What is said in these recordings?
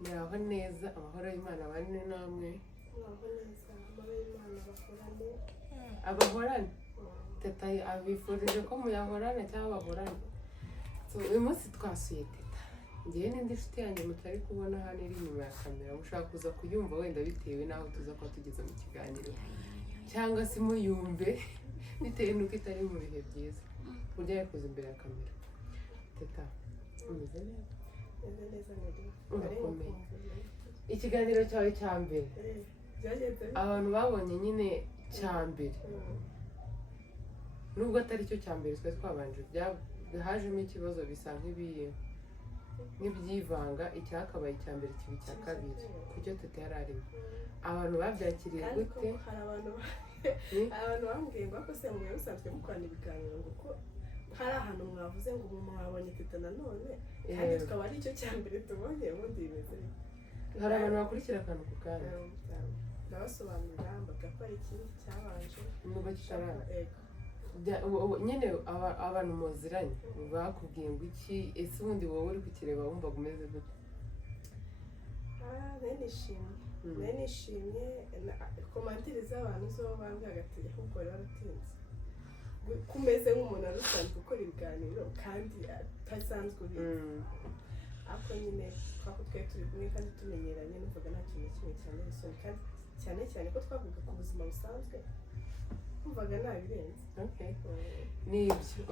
muraho neza amahoro y'Imana bane namwe muraho neza amahoro y'Imana bakorane abahorane Teta abifurije ko muyahorane cyangwa bahorane uyu munsi twasuye Teta ngewe n'indi nshuti yanjye mutari kubona hano iri inyuma ya kamera mushaka kuza kuyumva wenda bitewe n'aho tuza kuba tugeze mu kiganiro cyangwa se muyumve bitewe n'uko itari mu bihe byiza burya yakoze imbere ya kamera Teta umeze neza urakomeye ikiganiro cyawe cya mbere abantu babonye nyine cya mbere nubwo atari cyo cya mbere twari twabanje hajemo ikibazo bisa nk'ibyivanga icyakabaye icya mbere kiba icya kabiri kucyo Teta yari arimo abantu babyakiriye gute hari abantu bambwiye ngo ako se mwe musanzwe mukorana ibiganiro ngo ko hari ahantu mwavuze ngo mwabonye Teta nanone kandi tukaba ari cyo cya mbere tubonye ubundi bimeze hari abantu bakurikira akantu ku kandi ndabasobanurira mbaga ko ari ikindi cyabanje nubwo kitarara nyine abantu muziranye bakubwiye ngo iki ese ubundi wowe uri kukireba wumva umeze gute nishimye komantire z'abantu zo bambwira agati ahubwo bari baratinze kumeze nk'umuntu wari usanzwe ukora ibiganiro kandi atasanzwe ubizi ariko nyine twako twari turi kumwe kandi tumenyeranye numvaga nta kintu kimwe cyane isoni kandi cyane cyane ko twavuga ku buzima busanzwe numvaga nabirenze nibyo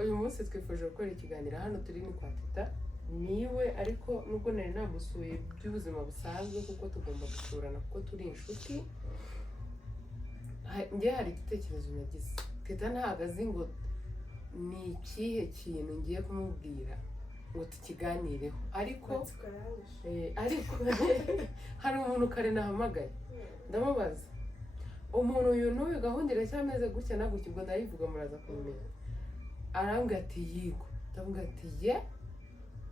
uyu munsi twifuje gukora ikiganiro hano turi ni kwa Teta niwe ariko nubwo nari namusuye by'ubuzima busanzwe kuko tugomba gusurana kuko turi inshuti njye hari igitekerezo nagize Teta ntabwo azi ngo ni ikihe kintu ngiye kumubwira ngo tukiganireho ariko hari umuntu kare nahamagaye ndamubaza umuntu uyu n'uyu gahunda iracyameze gutya na gutya ubwo ndayivuga muraza kumenya arambwira ati yigo ndavuga ati ye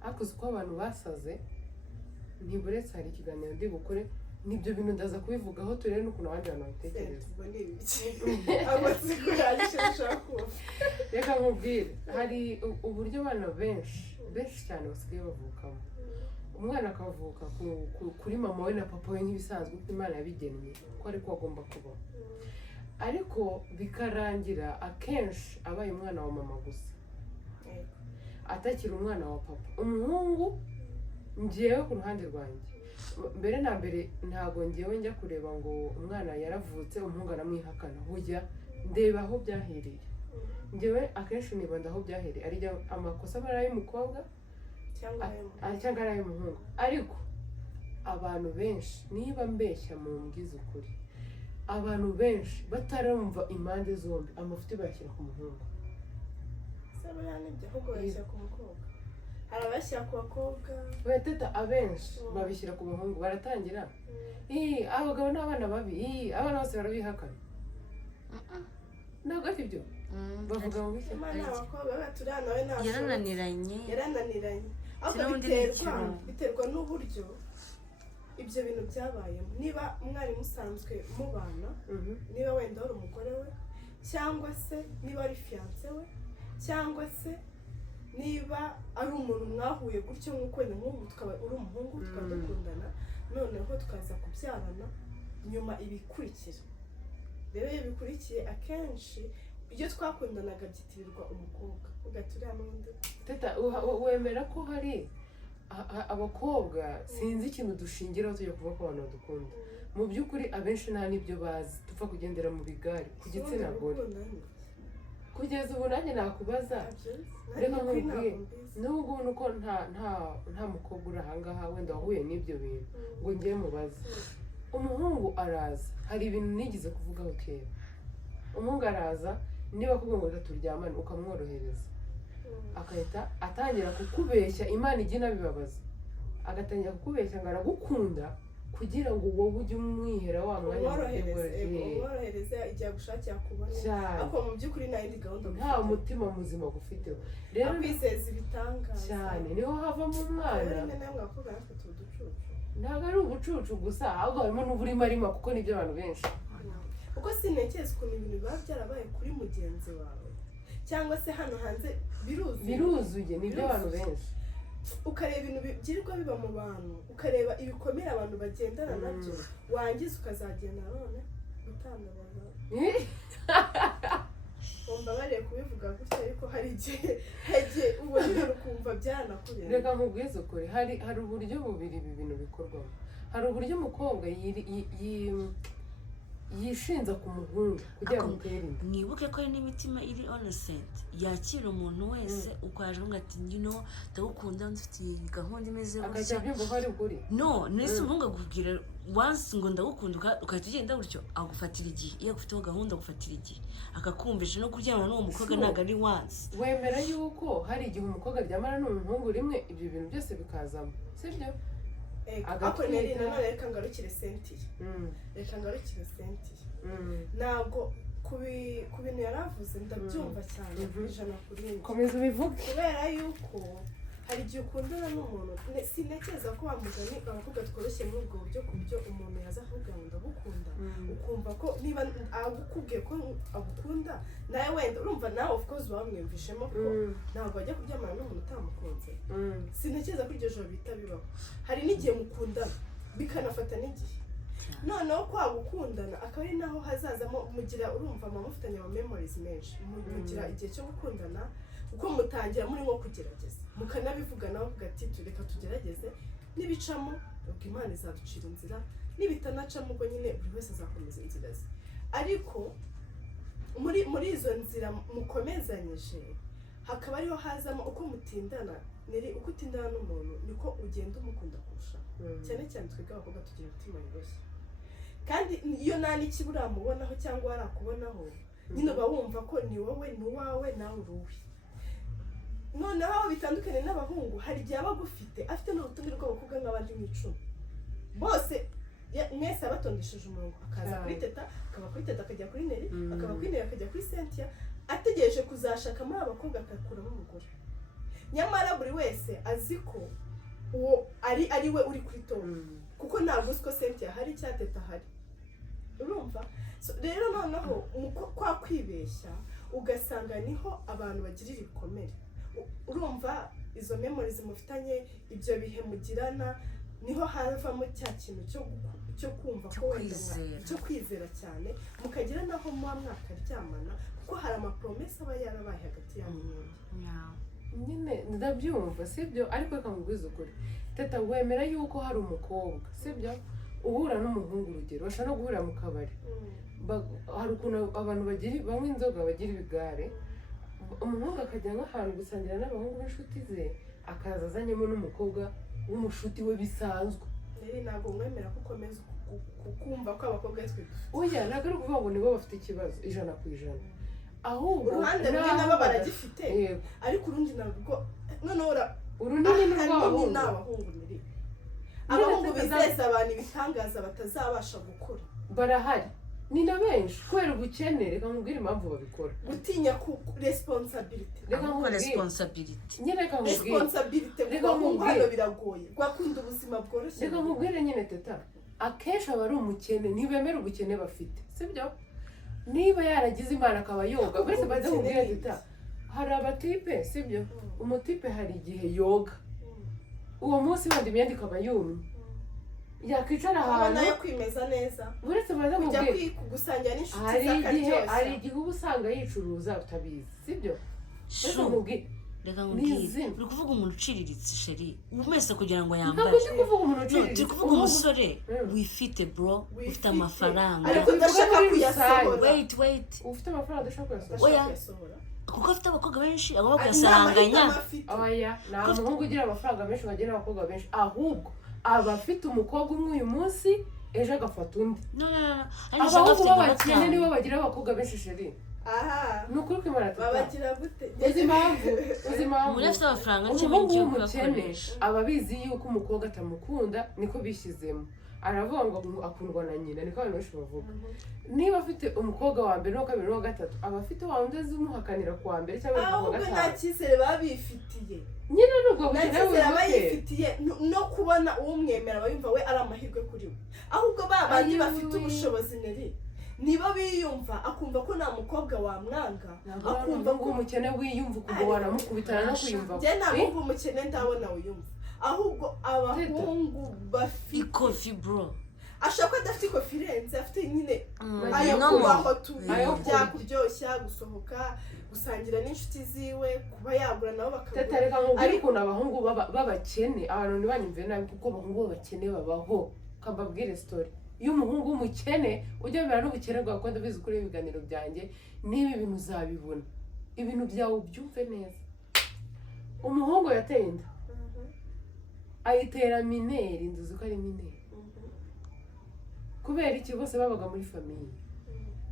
akoze uko abantu basaze ntiburetse hari ikiganiro ndi bukore nibyo bintu ndaza kubivugaho turebe n'ukuntu abandi bantu babitekereza reka nkubwire hari uburyo abana benshi cyane basigaye bavukamo umwana akavuka kuri mama we na papa we nk'ibisanzwe uko Imana yabigennye ko ariko agomba kubaho ariko bikarangira akenshi abaye umwana wa mama gusa atakiri umwana wa papa umuhungu ngewe ku ruhande rwanjye mbere na mbere ntago ngewe njya kureba ngo umwana yaravutse umuhungu aramwihakana hujya ndeba aho byahereye ngewe akenshi nibanda aho byahereye ari amakosa aba ari ay'umukobwa cyangwa ari ay'umuhungu ariko abantu benshi niba mbeshya mu mbwiza ukuri abantu benshi batarumva impande zombi amafuti bayashyira ku muhungu hari abashyira ku bakobwa Teta abenshi babishyira ku bahungu baratangira abagabo n'abana babi abana bose barabihakana ntabwo ari byo bavuga ngo iki yarananiranye ahubwo biterwa n'uburyo ibyo bintu byabayemo niba mwari musanzwe mubana niba wenda wari umugore we cyangwa se niba ari fiyanse we cyangwa se niba ari umuntu mwahuye gutyo nk'uko wenda nk'ubu tukaba uri umuhungu tukaba dukundana noneho tukaza kubyarana nyuma ibikurikira rero iyo bikurikiye akenshi iyo twakundanaga byitirirwa umukobwa ugaturiya n'undi Teta wemera ko hari abakobwa sinzi ikintu dushingiraho tujya kuvuga ko abantu badukunda mu by'ukuri abenshi nta n'ibyo bazi tupfa kugendera mu bigari ku gitsina gore kugeza ubu nanjye nakubaza reka nkubwire n'ubwo nuko nta mukobwa uri ahangaha wenda wahuye n'ibyo bintu ngo ngiye mubaze umuhungu araza hari ibintu nigeze kuvugaho kera umuhungu araza niba akubwira ngo reka turyamane ukamworohereza agahita atangira kukubeshya Imana ijya inabibabaza agatangira kukubeshya ngo aragukunda kugira ngo wowe ujye umwihera wa mwanya umworohereze igihe gushakira kubona ariko mu by'ukuri nta yindi gahunda nta mutima muzima gufiteho rero kwizeza ibitangaza cyane niho havamo umwana ntabwo ari ubucucu gusa ahubwo harimo n'uburimo arimo kuko nibyo abantu benshi kuko sintekereza ukuntu ibintu biba byarabaye kuri mugenzi wawe cyangwa se hano hanze biruzuye nibyo abantu benshi ukareba ibintu byirirwa biba mu bantu ukareba ibikomere abantu bagendana nabyo wangiza ukazagenda none utandabaza Mbabariye kubivuga gutya ariko hari igihe ubona ukumva byanakubera. Reka nkubwize ukuri hari uburyo bubiri ibi bintu bikorwamo. Hari uburyo umukobwa yishinza ku muhungu kugira ngo mutere inda. Mwibuke ko n'imitima iri innocent yakira umuntu wese ukwaje ngo ati ndagukunda ndufitiye gahunda imeze gutya. Akabyumva ko ari ukuri. No, nese umuhungu akubwira once ngo ndagukunda ukahita ugenda gutyo agufatira igihe. Iyo agufiteho gahunda agufatira igihe akakumvisha no kuryamana n'uwo mukobwa ntabwo ari once. Wemera yuko hari igihe umukobwa aryamana n'umuhungu rimwe ibyo bintu byose bikazamo, sibyo? Akoneri nanone reka ngarukire sentiye. Ntabwo ku bintu yaravuze ndabyumva cyane ijana kuri njye. Komeza ubivuge. Kubera yuko hari igihe ukundana n'umuntu sinekeza ko wamugani abakobwa tworoshye muri ubwo buryo ku buryo umuntu yaza avuga ngo ndagukunda ukumva ko niba agukubwiye ko agukunda nawe wenda urumva nawe of course bamwumvishemo ko ntabwo ajya kuryamana n'umuntu utamukunze. Sinekeza ko iryo joro bita bibaho. Hari n'igihe mukundana bikanafata n'igihe noneho kwa gukundana akaba ari naho hazazamo mugira urumva mufitanye ama memories menshi mugira igihe cyo gukundana uko mutangira muri nko kugerageza mukanabivuga nawe uvuga ati reka tugerageze nibicamo ubwo Imana izaducira inzira nibitanacamo ubwo nyine buri wese azakomeza inzira ze. Ariko muri izo nzira mukomezanyije hakaba ariho hazamo uko mutindana uko utindana n'umuntu niko ugenda umukunda kurusha. Cyane cyane twebwe abakobwa tugira umutima woroshye kandi iyo nta n'ikibura mubonaho cyangwa warakubonaho nyine uba wumva ko ni wowe ni uwawe nawe uruwe. Noneho aho bitandukanye n'abahungu hari igihe aba agufite afite n'urutonde rw'abakobwa nk'abandi nk'icumi bose mwese abatondesheje umurongo akaza kuri Teta akaba kuri Teta akajya kuri Neri akaba kuri Neri akajya kuri Cynthia ategereje kuzashaka muri abakobwa akakuramo umugore. Nyamara buri wese azi ko uwo ari we uri kuri top kuko ntabwo uzi ko Cynthia hari cya Teta hari. Urumva rero noneho kwa kwibeshya ugasanga niho abantu bagirira ibikomere. Urumva izo memories mufitanye ibyo bihe mugirana niho havamo cya kintu cyo kumva ko wenda cyo kwizera cyane mukagira naho mwakaryamana kuko hari ama promesse aba yarabaye hagati yanyu. Nyine ndabyumva sibyo ariko reka nkubwize ukuri. Teta wemera yuko hari umukobwa sibyo uhura n'umuhungu urugero bashaka no guhura mu kabari. Hari ukuntu abantu banywa inzoga bagira ibigare umuhungu akajya nk'ahantu gusangira n'abahungu b'inshuti ze akaza azanyemo n'umukobwa w'umushuti we bisanzwe. Ntabwo mwemera ko ukomeza kumva ko abakobwa twe oya ntabwo ari ukuvuga ngo nibo bafite ikibazo 100%. Ahubwo uruhande rumwe nabo baragifite ariko urundi ntabwo noneho urunini n'abahungu niri abahungu bizeza abantu ibitangaza batazabasha gukora barahari ni na benshi kubera ubukene. Reka nkubwire impamvu babikora gutinya ku responsibility. Reka nkubwire responsibility nyine reka nkubwire responsibility kuko biragoye gwakunda ubuzima bworoshye. Reka nkubwire nyine Teta akenshi aba ari umukene ntibemera ubukene bafite sibyo. Niba yaragize Imana akaba yoga bese baze kubwira Teta hari abatipe sibyo umutipe hari igihe yoga uwo munsi wandi imyenda ikaba yumye yakwicara ahantu nayo kwimeza neza uretse baze kubwira kugusangira n'inshuti z'akaryoshye. Hari igihe uba usanga yicuruza utabizi sibyo. Reka nkubwire uri kuvuga umuntu uciriritse sheri umese kugira ngo yambare. Ntabwo ndi kuvuga umuntu uciriritse ndi kuvuga umusore wifite bro ufite amafaranga ariko udashaka kuyasohora. Wait ufite amafaranga udashaka kuyasohora kuko afite abakobwa benshi agomba kuyasaranganya. Oya nta muhungu ugira amafaranga menshi bagira abakobwa benshi ahubwo aba afite umukobwa umwe uyu munsi ejo agafata undi. Abahungu b'abakene nibo bagira abakobwa benshi sheri. Ni ukuri kw'Imana babagira gute uzi impamvu muri afite amafaranga umuhungu w'umukene aba abizi yuko umukobwa atamukunda niko bishyizemo aravuga ngo akundwa na nyina niko abantu benshi bavuga. Niba afite umukobwa wa mbere n'uwa kabiri n'uwa gatatu aba afite wa wundi azimuhakanira ku wa mbere cyangwa ku wa gatanu. Nta cyizere babifitiye nyine nubwo bukene bayifitiye no kubona umwemera bayumva we ari amahirwe kuri we ahubwo babandi bafite ubushobozi neri niba biyumva akumva ko nta mukobwa wamwanga akumva ko umukene wiyumva ubwo waramukubitana no kwiyumva njye nta mpamvu umukene ndabona wiyumva ahubwo abahungu bafite ikofi bro ashaka ko adafite ikofi irenze afite nyine ayo kubaho bya kuryoshya gusohoka gusangira n'inshuti ziwe kuba yagura nabo bakagura reka nkubwire ukuntu abahungu b'abakene abantu ntibanyumve nabi kuko abahungu b'abakene babaho kambabwire story iyo umuhungu w'umukene ujya bibera n'ubukene bwawe kuko ndabizi kuri ibiganiro byanjye n'ibi bintu uzabibona ibintu byawe ubyumve neza umuhungu yateye inda ayitera mineri nduzi ko ari mineri kubera iki bose babaga muri famiye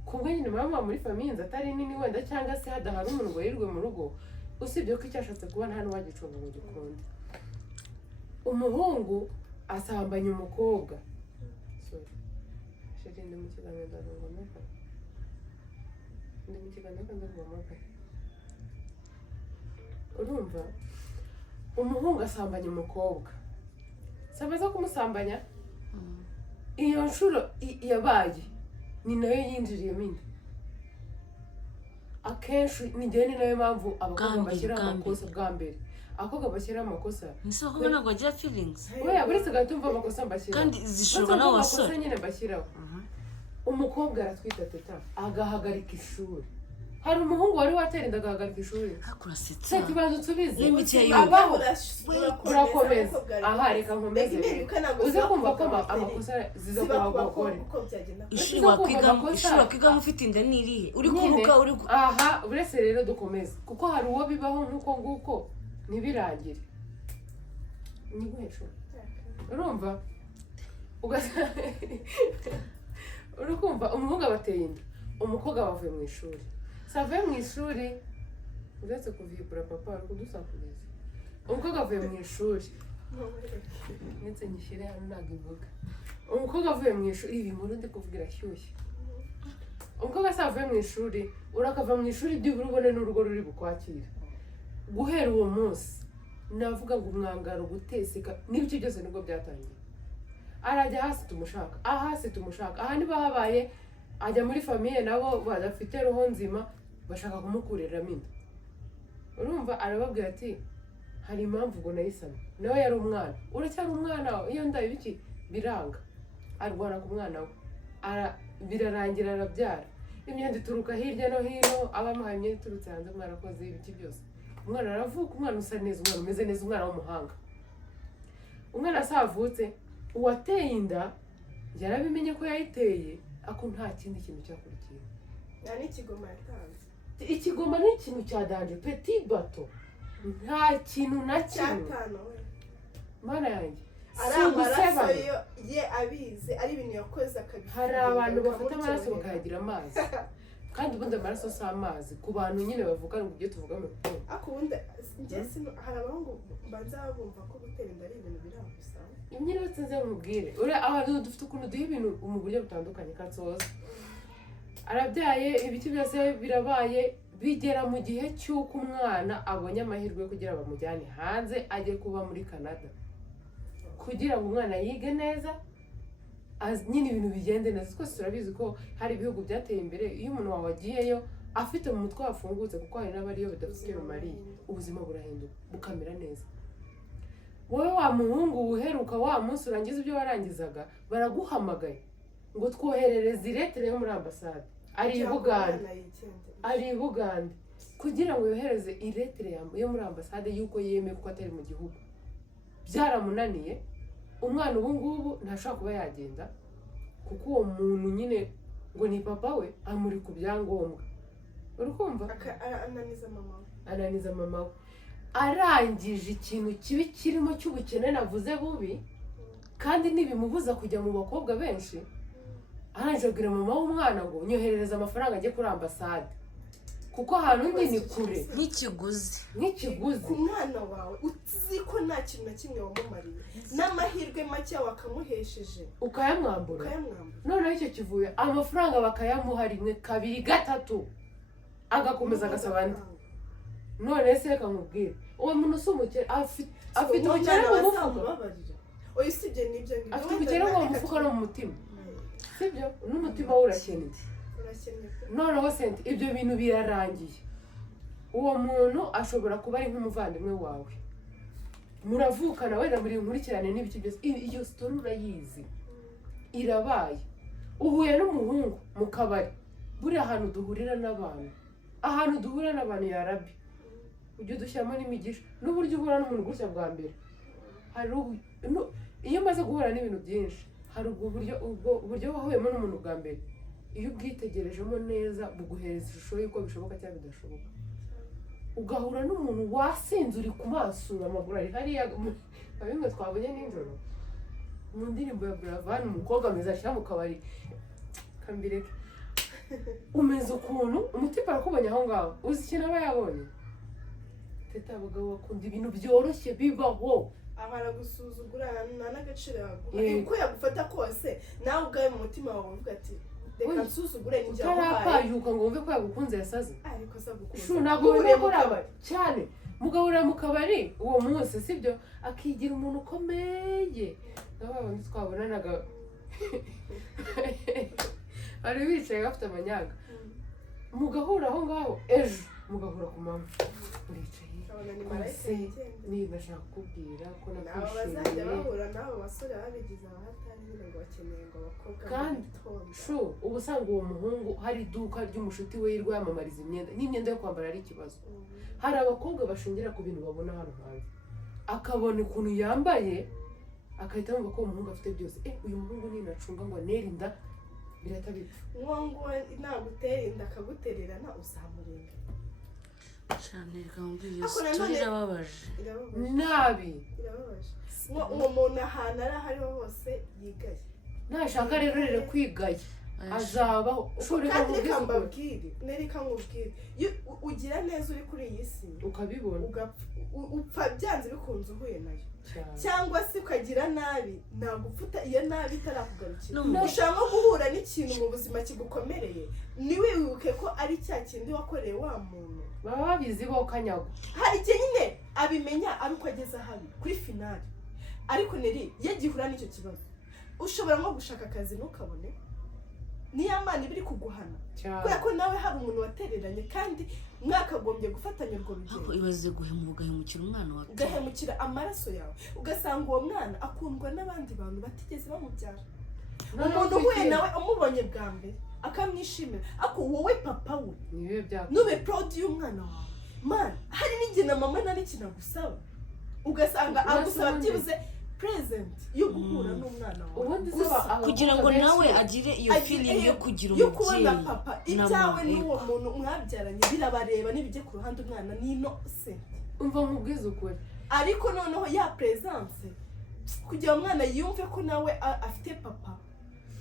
kubwo nyine mama muri famiye inzu atari nini wenda cyangwa se hadahari umuntu ngo yirirwe mu rugo usibye ko icyashatse kuba nta n'uwagicunga ngo gikunde umuhungu asambanya umukobwa ndi mu kiganiro ndagomba urumva umuhungu asambanya umukobwa sabaza kumusambanya iyo nshuro yabaye ni nayo yinjiriyemo inda akenshi ni nayo mpamvu abakobwa bashyira amakosa bwa mbere abakobwa bashyira amakosa nise bakobwa ntabwo bagira feelings oya buri sigaye tumva amakosa mbashyira kandi zishobora n'abasore nyine bashyiraho umukobwa aratwita teta agahagarika ishuri hari umuhungu wari watera inda agahagarika ishuri hakurasetsa ikibazo tubizi abaho burakomeza aha reka nkomeze uze kumva ko amakosa ziza ku bagore ishuri wakwigamo ufite inda n'irihe uri kuruka uri aha uretse rero dukomeze kuko hari uwo bibaho nk'uko nguko ntibirangire ni guhesha urumva urukumva umuhungu abateye inda umukobwa bavuye mu ishuri save mu ishuri uretse kuvibura papa ari kudusakuriza umukobwa avuye mu ishuri ndetse nyishyire hano ntabwo ivuga umukobwa avuye mu ishuri ibi nkuru ndi kuvuga irashyushye umukobwa se avuye mu ishuri urakava mu ishuri by'ubura ubone n'urugo ruri bukwakira guhera uwo munsi navuga ngo umwangaro guteseka n'ibice byose nibwo byatangiye arajya hasi tumushaka hasi tumushaka aha niba habaye ajya muri famiye nabo badafite roho nzima bashaka kumukuriramo inda urumva arababwira ati hari impamvu ngo nayisana nawe yari umwana uracyari umwana iyo ndaye biki biranga arwana ku mwana we birarangira arabyara imyenda ituruka hirya no hino abamuhaye imyenda iturutse hanze mwarakoze ibiki byose umwana aravuka umwana usa neza umwana umeze neza umwana w'umuhanga umwana asavutse uwateye inda yarabimenye ko yayiteye ako nta kindi kintu cyakurikiye nta n'ikigoma yatanze ikigoma ni ikintu cya danje petit bato nta kintu na kimwe mana yanjye ari amaraso ye abizi ari ibintu yakoze akabifite hari abantu bafata amaraso bakayagira amazi kandi ubundi amaraso si amazi ku bantu nyine bavuga ngo ibyo tuvuga mu rukundo ariko ubundi hari abahungu mbanza bumva ko gutera inda ari ibintu biragusa nyine batsinze mubwire abantu dufite ukuntu duha ibintu mu buryo butandukanye kansoza arabyaye ibiti byose birabaye bigera mu gihe cy'uko umwana abonye amahirwe kugira bamujyane hanze ajye kuba muri Canada kugira ngo umwana yige neza nyine ibintu bigende neza twese turabizi ko hari ibihugu byateye imbere iyo umuntu wawe agiyeyo afite mu mutwe wafungutse kuko hari n'abariyo badafite rumariye ubuzima burahinduka bukamera neza wowe wa muhungu uheruka wa munsi urangiza ibyo warangizaga baraguhamagaye ngo twoherereze iretere yo muri ambasade ari i Buganda kugira ngo yohereze iretere yo muri ambasade yuko yemeye kuko atari mu gihugu byaramunaniye umwana ubu ngubu ntashobora kuba yagenda kuko uwo muntu nyine ngo ni papa we amuri ku byangombwa urukumva ananiza mama we arangije ikintu kibi kirimo cy'ubukene navuze bubi kandi ntibimubuza kujya mu bakobwa benshi arangije abwira mama w'umwana ngo nyoherereza amafaranga ajye kuri ambasade kuko ahantu undi ni kure nk'ikiguzi ku mwana wawe uzi ko nta kintu na kimwe wamumariye n'amahirwe make wakamuhesheje ukayamwambura noneho icyo kivuye amafaranga bakayamuha rimwe kabiri gatatu agakomeza agasaba andi none se reka nkubwire uwo muntu si umukene afite ubukene mu mufuka oya usibye n'ibyo afite ubukene mu mufuka no mu mutima sibyo n'umutima we urakeneye noneho senti ibyo bintu birarangiye uwo muntu ashobora kuba ari nk'umuvandimwe wawe muravukana wenda muri nkurikirane n'ibiki byose iyo story urayizi irabaye uhuye n'umuhungu mu kabari buriya ahantu duhurira n'abantu ya rabi ujye udushyiramo n'imigisha n'uburyo uhura n'umuntu gutya bwa mbere hari iyo umaze guhura n'ibintu byinshi hari ubwo buryo wahuyemo n'umuntu bwa mbere iyo ubwitegerejemo neza buguhereza ishusho y'uko bishoboka cyangwa bidashoboka ugahura n'umuntu wasinze uri kumasura amaguru ari hariya bimwe twabonye nijoro mu ndirimbo ya Buravan umukobwa mwiza ashyira mu kabari kambireke umeze ukuntu umutima arakubonye aho ngaho uzi ikintu aba yabonye Teta abagabo bakunda ibintu byoroshye bibaho ahara gusuzugura nta n'agaciro yaguha uko yagufata kose nawe ubwawe mu mutima wawe uvuga ati reka nsuzugure njya utarapayuka ngo wumve ko yagukunze yasaze ariko azagukunze ntabwo uriye kuraba cyane mugahurira mu kabari uwo munsi sibyo akigira umuntu ukomeye nabo babandi twabonanaga bari bicaye bafite amanyanga mugahura aho ngaho ejo mugahura ku manywa uricaye niba nashaka kukubwira ko bazajya bahura n'abo basore babigize abahatari nyine ngo bakeneye ngo abakobwa kandi uba usanga uwo muhungu hari iduka ry'umushuti we yirwa yamamariza imyenda n'imyenda yo kwambara ari ikibazo hari abakobwa bashingira ku bintu babona hano hanze akabona ukuntu yambaye akahita yumva ko uwo muhungu afite byose uyu muhungu ninacunga ngo anere inda birahita bipfa ngo nagutera inda akaguterera na uzamurenga cyane kandi iyo story irababaje nabi uwo muntu ahantu ari ahariho hose yigaye nashaka rero kwigaye azabaho kandi reka nkubwire ugira neza uri kuri iyi si ukabibona upfa byanze bikunze uhuye nayo cyangwa se ukagira nabi nagupfuta iyo nabi itarakugarukira ushaka nko guhura n'ikintu mu buzima kigukomereye ntiwibuke ko ari cya kindi wakoreye wa muntu baba babizi bo kanyago hari igihe nyine abimenya ari uko ageze ahabi kuri finali ariko neri iyo gihura n'icyo kibazo ushobora nko gushaka akazi ntukabone niyo mana ibiri kuguhana kubera ko nawe hari umuntu watereranye kandi mwakagombye gufatanya urwo rugendo ibaze ugahemukira umwana wawe ugahemukira amaraso yawe ugasanga uwo mwana akundwa n'abandi bantu batigeze bamubyara umuntu uhuye nawe umubonye bwa mbere akamwishimira ako wowe papa we nube proud y'umwana wawe man hari n'igihe na mama nari kinagusaba ugasanga agusaba byibuze present yo guhura n'umwana wawe kugira ngo nawe agire iyo feeling yo kugira umubyeyi yo kubona papa ibyawe n'uwo muntu mwabyaranye birabareba n'ibijye ku ruhande umwana nino se umva nkubwiza ukuri ariko noneho ya presence kugira umwana yumve ko nawe afite papa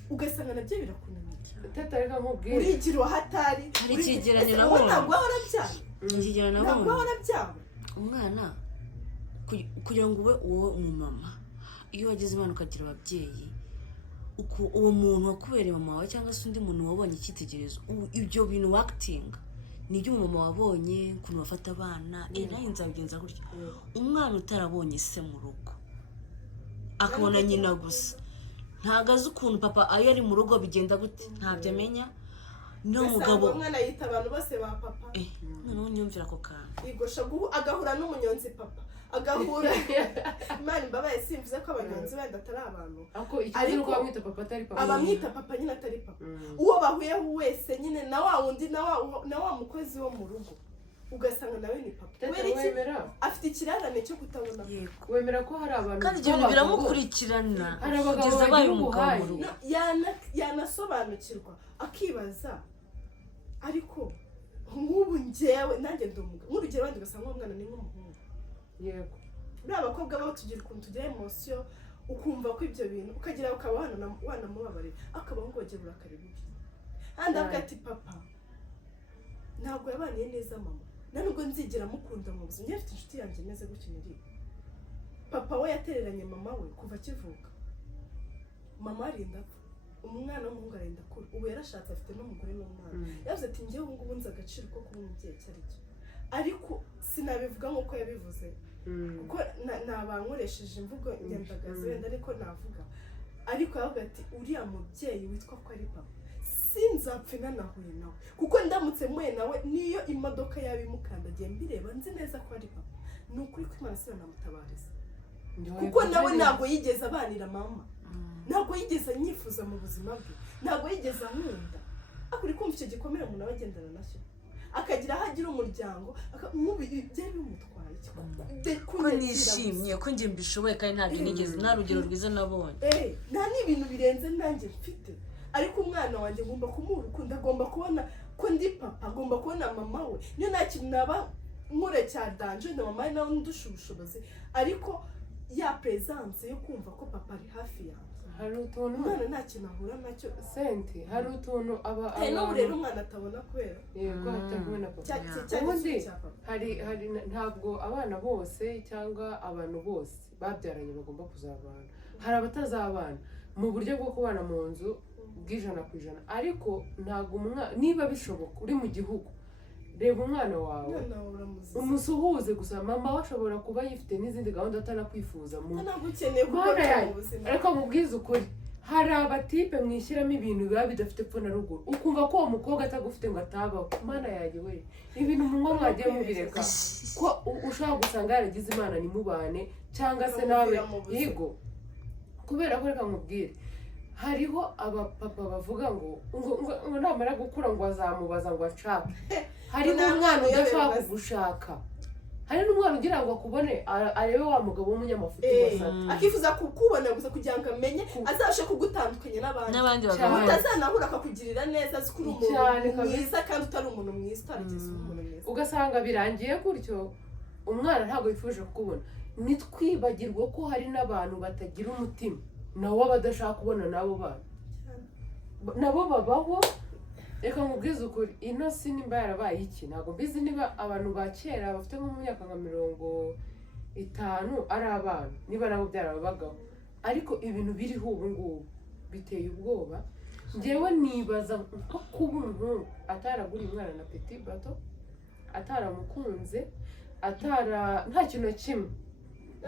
ugasanga nabyo birakunaniye Teta reka nkubwire urigiro hatari ikigeranyo nabwo ntabwo warabyawe umwana kugira ngo ube wowe umumama iyo wagize imana ukagira ababyeyi uwo muntu wakubereye mama wawe cyangwa se undi muntu wabonye icyitegererezo ibyo bintu wakitinga nibyo umumama wabonye ukuntu bafata abana nawe nzabigenza gutya umwana utarabonye se mu rugo akabona nyina gusa ntabwo azi ukuntu papa iyo ari mu rugo bigenda gute ntabyo amenya n'umugabo umwana yita abantu bose ba papa noneho nyumvira ako kantu igosha agahura n'umunyonzi papa agahura imana imbabaye simvuze ko abanyonzi wenda atari abantu ariko bamwita papa atari papa abamwita papa nyine atari papa uwo bahuye wese nyine na wa wundi na wa mukozi wo mu rugo ugasanga nawe ni papa afite ikirarane cyo kutabona wemera ko hari abantu kandi ibyo bintu biramukurikirana kugeza abaye umugabo mu rugo yanasobanukirwa akibaza ariko nk'ubu njyewe nanjye ndi umugabo nk'urugero wenda ugasanga umwana ni nk'umuhungu yego buriya abakobwa bo tugira ukuntu tugira emosiyo ukumva ko ibyo bintu ukagira ukaba wanamubabarira akabaho ngo wongere urakareba ibyo kandi avuga ati papa ntabwo yabaniye neza mama nubwo nzigera mukunda mu buzima njye mfite inshuti yanjye imeze gutyo niri papa we yatereranye mama we kuva akivuka mama arinda apfa umwana w'umuhungu arenda kure ubu yarashatse afite n'umugore n'umwana yavuze ati njyewe ubu ngubu nzi agaciro ko kuba umubyeyi icyo ari cyo ariko sinabivuga nk'uko yabivuze kuko nabankoresheje imvugo nyandagazi wenda ariko navuga ariko yavuga ati uriya mubyeyi witwa ko ari papa sinzapfe nanahuye nawe kuko ndamutse mwe nawe niyo imodoka yaba imukandagiye mbireba nzi neza ko ari papa ni ukuri ko Imana sira namutabariza kuko nawe ntabwo yigeze abanira mama ntabwo yigeze nyifuza mu buzima bwe ntabwo yigeze ankunda akuri kumva icyo gikomere umuntu aba agendana nacyo akagira aho agira umuryango byari bimutwaye ko nishimye ko njye mbishoboye kandi ntabyo nigeze nta rugero rwiza nabonye nta n'ibintu birenze nanjye mfite ariko umwana wanjye ngomba kumuha urukundo agomba kubona ko ndi papa agomba kubona mama we niyo nta kintu naba nkure cya danje na mama we nawe ndusha ubushobozi ariko ya presence yo kumva ko papa ari hafi yawe hari utuntu umwana nta kintu ahura nacyo senti hari utuntu aba n'ubu rero umwana atabona kubera yego ataguwe na papa ubundi hari ntabwo abana bose cyangwa abantu bose babyaranye bagomba kuzabana hari abatazabana mu buryo bwo kubana mu nzu bw'ijana ku ijana ariko ntabwo niba bishoboka uri mu gihugu reba umwana wawe umusuhuze gusa mama washobora kuba yifite n'izindi gahunda atanakwifuza ariko mubwize ukuri hari abatipe mwishyiramo ibintu biba bidafite epfo na ruguru ukumva ko uwo mukobwa atagufite ngo atabaho mana yanjye we ibintu umunwa mwagiye mubireka ko ushobora gusanga yaragize imana nimubane cyangwa se nawe yego kubera ko reka mubwire hariho abapapa bavuga ngo namara gukura ngo azamubaza ngo acake hari n'umwana udashaka kugushaka hari n'umwana ugira ngo akubone arebe wa mugabo w'umunyamafuti wasata akifuza kukubona gusa kugira ngo amenye azabashe kugutandukanya n'abandi utazanahura akakugirira neza azi ko uri umuntu mwiza kandi utari umuntu mwiza utarigeze umuntu mwiza ugasanga birangiye gutyo umwana ntabwo yifuje kukubona nitwibagirwa ko hari n'abantu batagira umutima nabo badashaka kubona n'abo bana nabo babaho reka nkubwize ukuri ino si nimba yarabaye iki ntabwo mbizi niba abantu ba kera bafite nko mu myaka nka 50 ari abana niba nabo byarababagaho ariko ibintu biriho ubu ngubu biteye ubwoba njyewe nibaza nko kuba umuhungu ataraguriye umwana na petit bato ataramukunze nta kintu na kimwe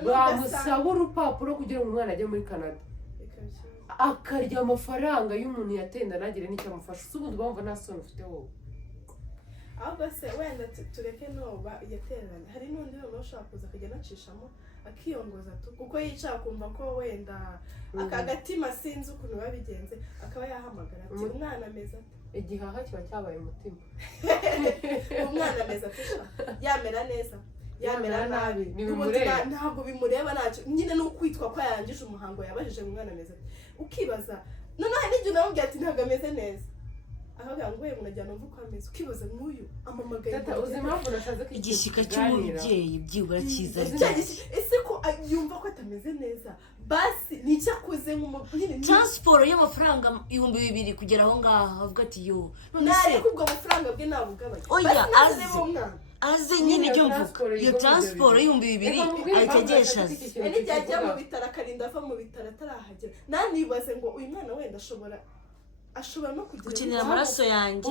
bamusaba urupapuro kugira ngo umwana ajye muri Canada akarya amafaranga y'umuntu yatenda nagire n'icyo amufasha si ubundi bamva nta soni ufite wowe ahubwo se wenda tureke noba yateranye hari n'undi noneho ushobora kuza akajya anacishamo akiyongoza kuko yicara kumva ko wenda agatima sinzi ukuntu babigenze akaba yahamagara ati umwana ameze ate igihaha kiba cyabaye umutima umwana ameze ate yamera neza yamera nabi ntabwo bimureba ntacyo nyine no kwitwa ko yarangije umuhango yabajije mu mwana ameze ukibaza noneho n'igihe namubwiye ati ntabwo ameze neza ahaga ngo we munajyana mvuko ameze ukibaza n'uyu amamagaye tata uzi impamvu nashaze ko igishyika cy'umubyeyi byibura cyiza ese ko yumva ko atameze neza basi nicyo akoze nk'umubyeyi transport y'amafaranga 2,000 kugera aho ngaho avuga ati yo none kubwo amafaranga bwe nabugabanye oya aze nyine ryo mvuga iyo transport 2,000 ayitegesha n'ijya mu bitaro akarinda ava mu bitaro atarahagera nanibaze ngo uyu mwana wenda ashobora no gukenera amaraso yanjye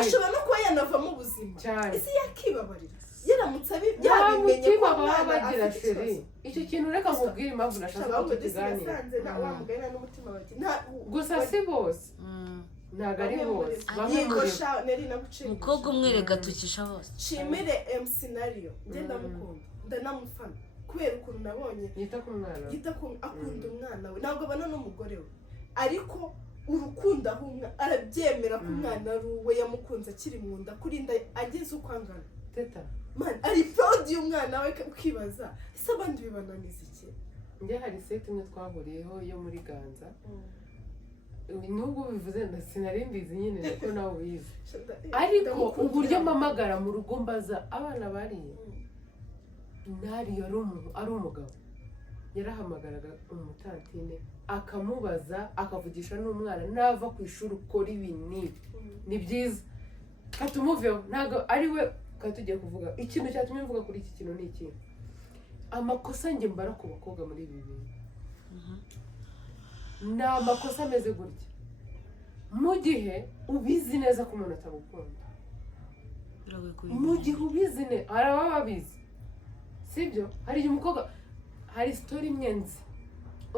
ashobora no kuba yanavamo ubuzima ese yakibabarira yaramutse yabimenye ko baba bagira sheri icyo kintu reka nkubwire impamvu nashaka ko tukiganira gusa si bose ntabwo ari bose umukobwa umwe reka tukisha bose nshimire scenario ngenda mukunda ndanamufana kubera ukuntu nabonye yita ku mwana akunda umwana we ntabwo abana n'umugore we ariko urukundo ahumwa arabyemera ko umwana ari uwe yamukunze akiri mu nda kurinda ageze uko angana teta man ari proud y'umwana we ukibaza ese abandi bibananiza iki njye hari site imwe twahuriyeho yo muri Ganza nubwo bivuze sinari mbizi nyine niko nawe ubizi ariko uburyo mpamagara mu rugo mbaza abana bariye ntariyo ari umugabo yarahamagaraga umutantine akamubaza akavugisha n'umwana nava ku ishuri ukora ibi ni byiza katumuveho ntabwo ari we tugiye kuvuga ikintu cyatumye mvuga kuri iki kintu ni iki amakosa njye mbara ku bakobwa muri ibi bintu ni amakosa ameze gutya mu gihe ubizi neza ko umuntu atagukunda mu gihe ubizi neza hari ababa babizi sibyo hari igihe umukobwa hari sitori imwe nzi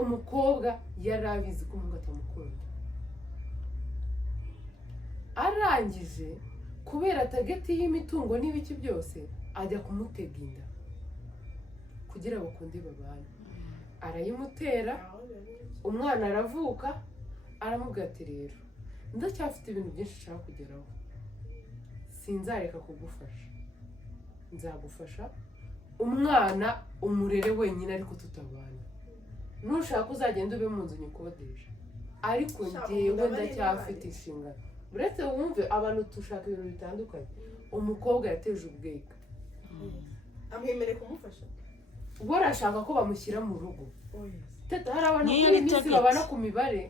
umukobwa yari abizi ko umuntu atamukunda arangije kubera tageti y'imitungo n'ibiki byose ajya kumutega inda kugira bakunde babane, arayimutera, umwana aravuka, aramubwira ati rero ndacyafite ibintu byinshi nshaka kugeraho, sinzareka kugufasha, nzagufasha umwana umurere wenyine ariko tutabana, nushaka uzagenda ube mu nzu nyikodesha, ariko njyewe ndacyafite inshingano. Uretse wumve abantu dushaka ibintu bitandukanye, umukobwa yateje ubwega amwemereye kumufasha, ubwo arashaka ko bamushyira mu rugo. Teta hari abantu kuri iminsi babana ku mibare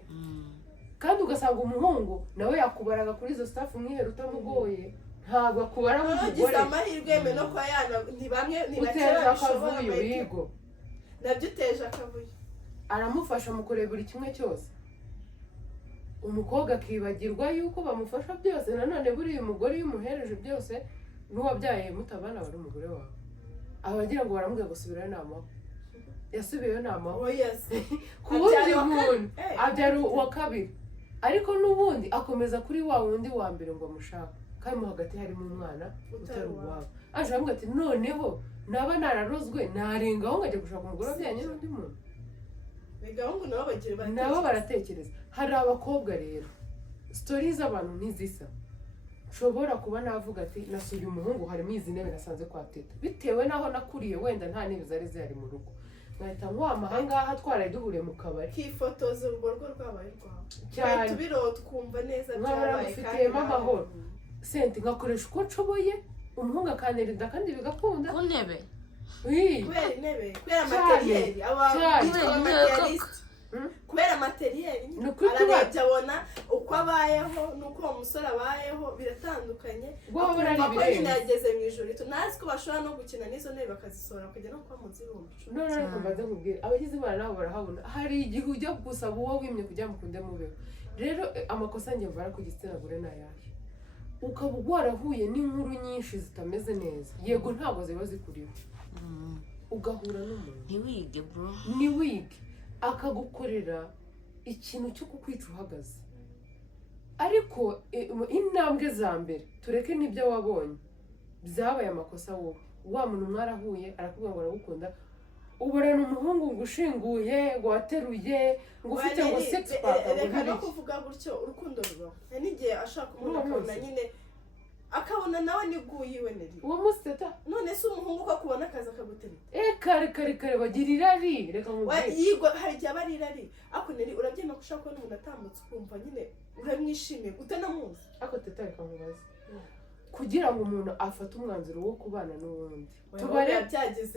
kandi ugasanga umuhungu nawe yakubaraga kuri izo staff umwihere utamugoye, ntabwo akubara nk'umugore. Amahirwe yeme no kwa yana ntibamwe uteje akavuyo bigo nabyo uteje akavuyo, aramufasha mu kureba buri kimwe cyose, umukobwa akibagirwa yuko bamufasha byose. Nanone buriya umugore iyo umuhereje byose n'uwabyaye mutabana wari umugore wawe, abagira ngo baramubwira gusubirayo nama, yasubiyeyo nama ku wundi muntu abyara uwa kabiri, ariko n'ubundi akomeza kuri wa wundi wa mbere ngo amushaka, kandi mo hagati harimo umwana utari uwabo. Aje aramubwira ati noneho naba nararozwe narengaho ngajya gushaka umugore wabyanye n'undi muntu. Nabo baratekereza. Hari abakobwa rero story z'abantu ntizisa, nshobora kuba navuga ati nasuye umuhungu harimo izi ntebe nasanze kwa Teta, bitewe naho nakuriye wenda nta ntebe zari zihari mu rugo, nkahita nkwama ahangaha twaraye duhuriye mu kabari kifotoza urugo rwabaye rwawe cyane, tubirota twumva neza byabaye ufitemo amahoro senti, ngakoresha uko nshoboye, umuhungu akanerinda kandi bigakunda ku ntebe kubera intebe, kubera materiyeri, kubera materiyeri arabye abona uko abayeho n'uko uwo musore abayeho biratandukanye, akumva ko nyine yageze mu ijoro rito, ntazi ko bashobora no gukina n'izo ntebe bakazisohora kujya no kuba mu z'ibihumbi 10. none ariko mbaze nkubwire, abagize imana nabo barahabona, hari igihe ujya gusaba uwo wimye kugira mukunde mubeho. Rero amakosa njye mvara ku gitsina gore ni ayahe? Ukaba warahuye n'inkuru nyinshi zitameze neza, yego ntabwo ziba zikuriho, ugahura n'umuntu ntiwige bro, ntiwige akagukorera ikintu cyo kukwica uhagaze, ariko intambwe za mbere tureke n'ibyo wabonye byabaye amakosa wowe, wa muntu mwarahuye arakubwira ngo aragukunda, uburana umuhungu ngo ushinguye ngo wateruye ngo ufite ngo six pack, reka no kuvuga gutyo urukundo rubaho, n'igihe ashaka umuntu akabona nyine akabona nawe niguyiwe neri uwo museta, none se umuhungu ko akubona akazi akagutereta kare bagira irari, reka nkubwire yigo hari igihe aba ari irari, ako neri urabyema ko ushaka kubona umuntu atambutse ukumva nyine uramwishimiye utanamuzi. Ako Teta reka nkubaze, kugira ngo umuntu afate umwanzuro wo kubana n'uwundi,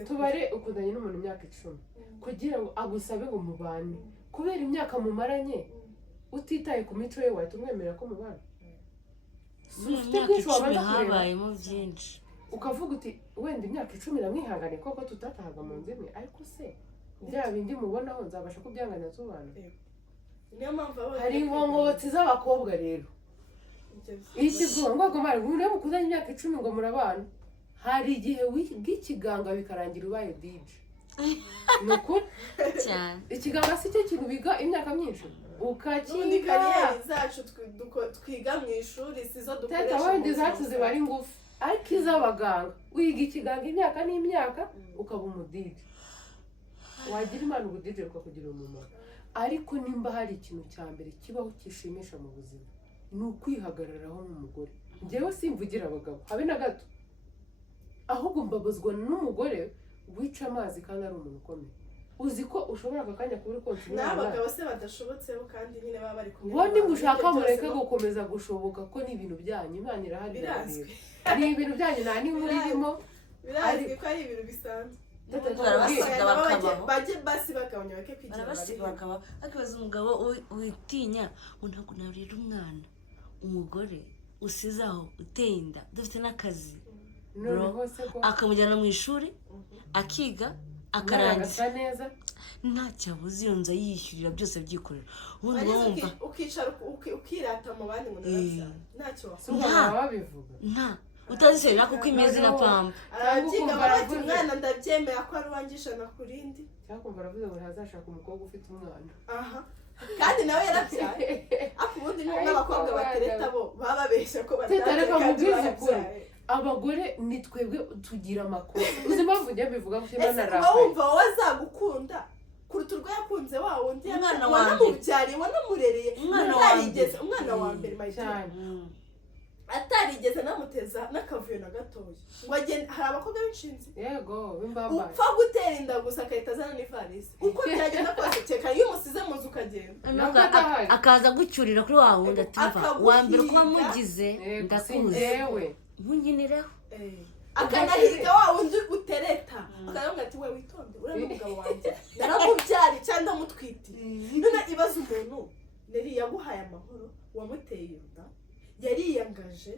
tubare ukundanye n'umuntu imyaka 10, kugira ngo agusabe ngo mubane kubera imyaka mumaranye utitaye ku mico ye, wahita umwemerera ko mubana? habayemo byinshi ukavuga uti wenda imyaka 10 namwihangane koko tutatahaga mu nzu imwe, ariko se bya bindi mubonaho nzabasha kubyanganira tubana? Niyo mpamvu hari inkongotsi z'abakobwa rero, iki ngo agomara umuntu mukuzanye imyaka 10 ngo murabana, hari igihe wiga ikiganga bikarangira ubaye DJ. Nuko cyane ikiganga si cyo kintu biga imyaka myinshi ukakiga, kariyeri zacu twiga mu ishuri sizo dukoresha. Teta wenda zacu ziba ari ngufi, ariko iz'abaganga wiga ikiganga imyaka n'imyaka ukaba umudije, wagira imana ubudije ukakugira umumaro. Ariko nimba hari ikintu cya mbere kibaho kishimisha mu buzima ni ukwihagararaho nk'umugore. Njyewe simvugira abagabo habe na gato, ahubwo mbabazwa n'umugore wica amazi kandi ari umuntu ukomeye. Uzi ko ushobora akanya kubura konti umwana, n'abagabo se badashobotseho kandi nyine baba bari kumwe. Wowe mushaka mureke gukomeza gushoboka ko ni ibintu byanyu, Imana irahari, ni ibintu byanyu, nta n'inkuru irimo, birazwi ko ari ibintu bisanzwe. Bajye basi bagabanya bake kwigira bakaba akabaza umugabo witinya ngo ntabwo narira umwana, umugore usize aho uteye inda udafite n'akazi, akamujyana mu ishuri akiga akarangiza neza, ntacyo abuze iyo nzu yishyurira byose byikorera, ubundi wumva ukicara ukirata mu bandi ngo ntabwo ntacyo wabivuga nta utaziserera kuko imeze nka pamba arabyiga bati umwana ndabyemera ko ari uwangishana ku rindi cyakumva aravuze ngo ntazashaka umukobwa ufite umwana aha kandi nawe yarabyaye ariko ubundi n'abakobwa batereta bo baba babeshya ko batabyaye abagore ni twebwe tugira amakosa uzi impamvu njye mbivuga ko Imana arakaye wumva wowe azagukunda kuruta urwo yakunze wa wundi wanamubyariye wanamurereye umwana wa mbere cyane atarigeze namuteza n'akavuyo na gatoya ngo agende hari abakobwa b'inshinzi yego b'imbamba upfa gutera inda gusa akahita azana n'ivarisi uko byagenda kose cyeka iyo umusize mu nzu ukagenda akaza gucyurira kuri wa wundi atumva wa mbere kuba mugize ndakuze nkunyinireho akanahiga wa wundi utereta akavuga ati we witonde uriya n'umugabo wanjye naramubyari cyangwa mutwitiye none ibaza umuntu nari yaguhaye amahoro wamuteye inda yariyangaje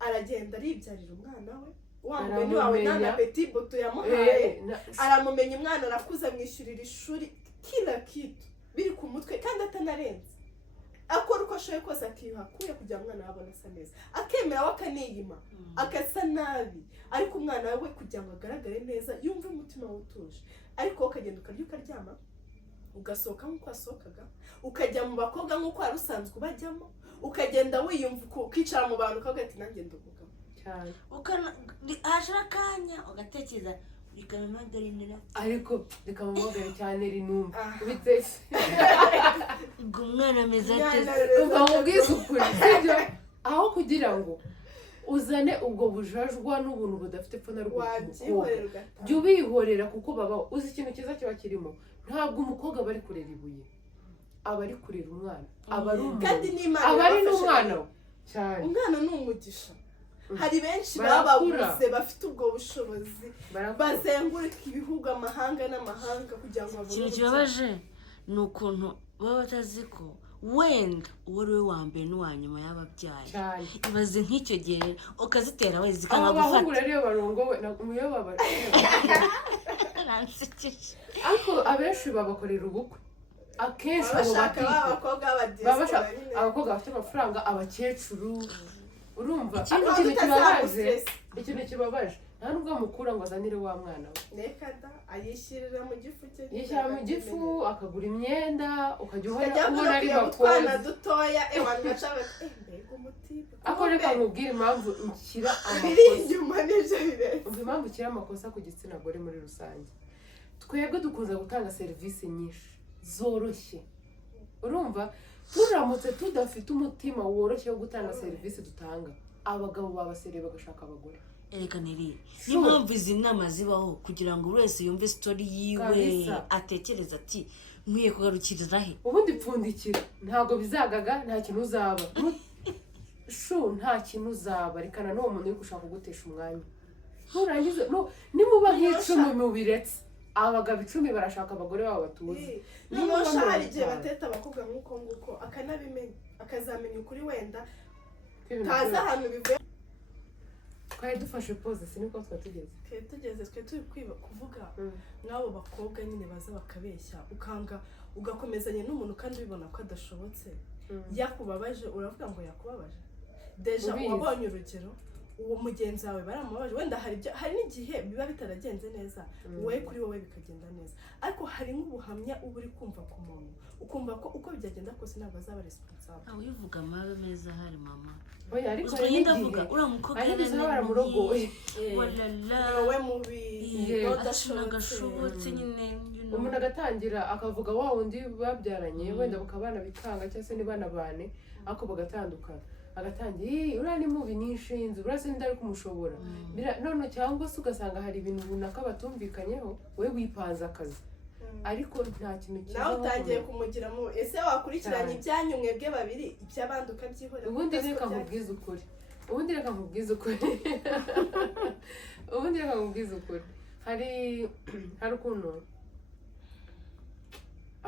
aragenda aribyarira umwana we wa mugeni wawe nana petit boto yamuhaye aramumenya umwana arakuze amwishyurira ishuri kila kitu biri ku mutwe kandi atanarenze akora uko ashoboye kose akihakuye kugira umwana we abone asa neza akemera we akaniyima akasa nabi ariko umwana we kugira ngo agaragare neza yumve umutima we utuje ariko wowe ukagenda ukarya ukaryama ugasohoka nk'uko wasohokaga ukajya mu bakobwa nk'uko wari usanzwe ubajyamo ukagenda wiyumva ukicara mu bantu ukavuga ati nanjye ndumugabo cyane hashira akanya ugatekereza rikana magarinira ariko rikamubagara cyane rinumva ubitese ubwo umwana ameze ateze ukamubwiza ukuri sibyo aho kugira ngo uzane ubwo bujajwa n'ubuntu budafite epfo na ruguru jya ubihorera kuko babaho uzi ikintu cyiza kiba kirimo ntabwo umukobwa aba ari kurera ibuye aba ari kurera umwana aba ari aba ari n'umwana cyane umwana ni umugisha hari benshi bababuze bafite ubwo bushobozi bazenguruka ibihugu amahanga n'amahanga kugira ngo babone ikintu kibabaje ni ukuntu baba batazi ko wenda uwo ari we wa mbere n'uwa nyuma y'ababyaye ibaze nk'icyo gihe ukazitera wese zikanga gufata abahungu rero iyo barongowe iyo ariko abenshi babakorera ubukwe akenshi abakobwa bafite amafaranga abakecuru urumva ikintu kibabaje nta nubwo amukura ngo azanire wa mwana we nekada ayishyirira mu gifu cye yishyira mu gifu akagura imyenda ukajya ubona ari bakora dutoya abantu bacaba mbega umutima ako reka nkubwire impamvu nshyira impamvu nshyira amakosa ku gitsina gore muri rusange twebwe dukunze gutanga serivisi nyinshi zoroshye urumva turamutse tudafite umutima woroshye wo gutanga serivisi dutanga abagabo babasereye bagashaka abagore ereka niri niyo mpamvu izi nama zibaho kugira ngo buri wese yumve story yiwe atekereza ati nkwiye kugarukirira he ubundi pfundikira ntabwo bizagaga nta kintu uzaba nta kintu uzaba rekana n'uwo muntu uri gushaka kugutesha umwanya nturangize nimuba nk'icumi mubiretse abagabo 10 barashaka abagore babo batuzi niba hari igihe bateta abakobwa nk'uko nguko akanabimenya akazamenya ukuri wenda taza ahantu bivuye twari dufashe pause siniko tugeze twe turi kuvuga n'abo bakobwa nyine baza bakabeshya ukanga ugakomezanya n'umuntu kandi ubibona ko adashobotse yakubabaje uravuga ngo yakubabaje deja wabonye urugero uwo mugenzi wawe baramubabaje wenda hari n'igihe biba bitaragenze neza wowe kuri wowe bikagenda neza ariko hari nk'ubuhamya uba uri kumva ku muntu ukumva ko uko byagenda kose ntabwo azaba responsable uyivuga amabe meza hari mama oya ariko ndavuga uramukobwa baramurogoye walala wowe mubi adashobotse nyine umuntu agatangira akavuga wa wundi babyaranye wenda bakabana bikanga cyangwa se nibana bane ako bagatandukana agatangiye uriya ni mubi nishinze urase ndari kumushobora none cyangwa se ugasanga hari ibintu runaka batumvikanyeho we wipanze akazi ariko nta kintu kiza nawe utangiye kumugira mu ese wakurikiranye ibyanyu mwebwe babiri iby'abandi ukabyihorera ubundi reka nkubwize ukuri hari ukuntu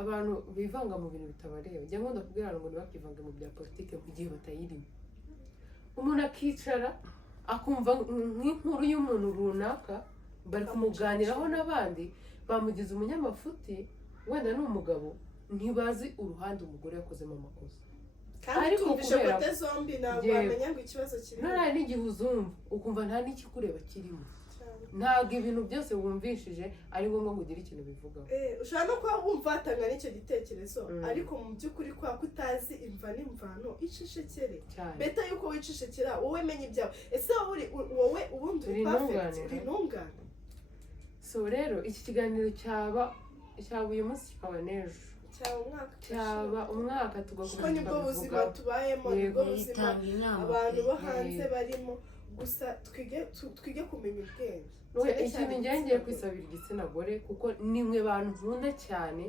abantu bivanga mu bintu bitabareba njya nkunda kubwira ngo ntibakivange mu bya politike mu gihe batayirimo umuntu akicara akumva nk'inkuru y'umuntu runaka bari kumuganiraho n'abandi bamugize umunyamafuti wenda n'umugabo ntibazi uruhande umugore yakozemo amakosa kandi utumvishe kote zombi ntabwo wamenya ngo ikibazo kiri nta n'igihe uzumva ukumva nta n'ikikureba kirimo ntabwo ibintu byose wumvishije ari ngombwa ngo ugire ikintu bivugaho ushobora no kuba wumva watanga n'icyo gitekerezo ariko mu by'ukuri kwa kutazi imva n'imvano icecekere beta yuko wicecekera wowe menya ibyawe ese wowe ubundi uri perfect uri intungane. So rero iki kiganiro cyaba uyu munsi kikaba n'ejo cyaba umwaka tugakomeza nibwo buzima tubayemo nibwo buzima abantu bo hanze barimo gusa twige kumenya ubwenge. Ikintu ngiye kwisabira igitsina gore kuko nimwe bantu nkunda cyane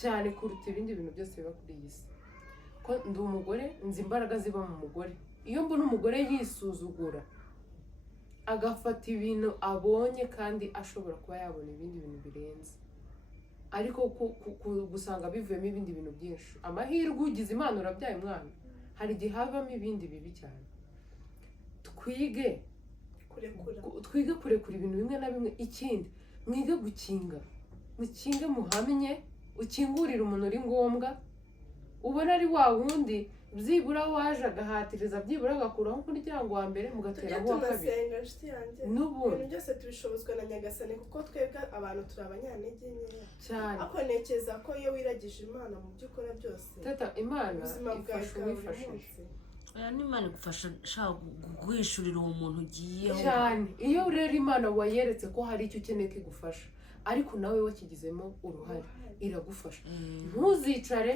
cyane kuruta ibindi bintu byose biba kuri iyi si ko ndi umugore nzi imbaraga ziba mu mugore. Iyo mbona umugore yisuzugura agafata ibintu abonye kandi ashobora kuba yabona ibindi bintu birenze ariko gusanga bivuyemo ibindi bintu byinshi. Amahirwe ugize Imana urabyaye umwana hari igihe havamo ibindi bibi cyane. Twige kurekura ibintu bimwe na bimwe. Ikindi mwige gukinga, mukinge muhamye, ukingurire umuntu uri ngombwa ubona ari wa wundi byibura waje agahatiriza byibura agakuraho umuryango wa mbere mugateraho uwa kabiri. Ibintu byose tubishobozwa na Nyagasani kuko twebwe abantu turi abanyantege nkeya cyane. Ako ntekereza ko iyo wiragije Imana mu byo ukora byose Teta Imana ifasha uwifashije. N'Imana igufasha shaka guhishurira uwo muntu ugiyeho cyane. Iyo rero Imana wayeretse ko hari icyo ukeneye kigufasha ariko nawe wakigizemo uruhare iragufasha. Ntuzicare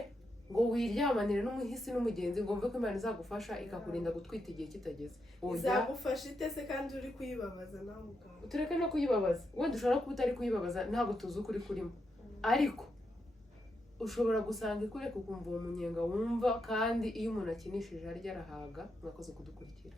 ngo wiryamanire n'umuhisi n'umugenzi ngo mve ko Imana izagufasha ikakurinda gutwita igihe kitageze. Izagufasha itese kandi uri kuyibabaza nawe ubwawe. Tureke no kuyibabaza, wenda ushobora kuba utari kuyibabaza ntabwo tuzi ukuri kurimo ariko ushobora gusanga ikureka ukumva uwo munyenga wumva kandi iyo umuntu akinishije arya arahaga. Mwakoze kudukurikira.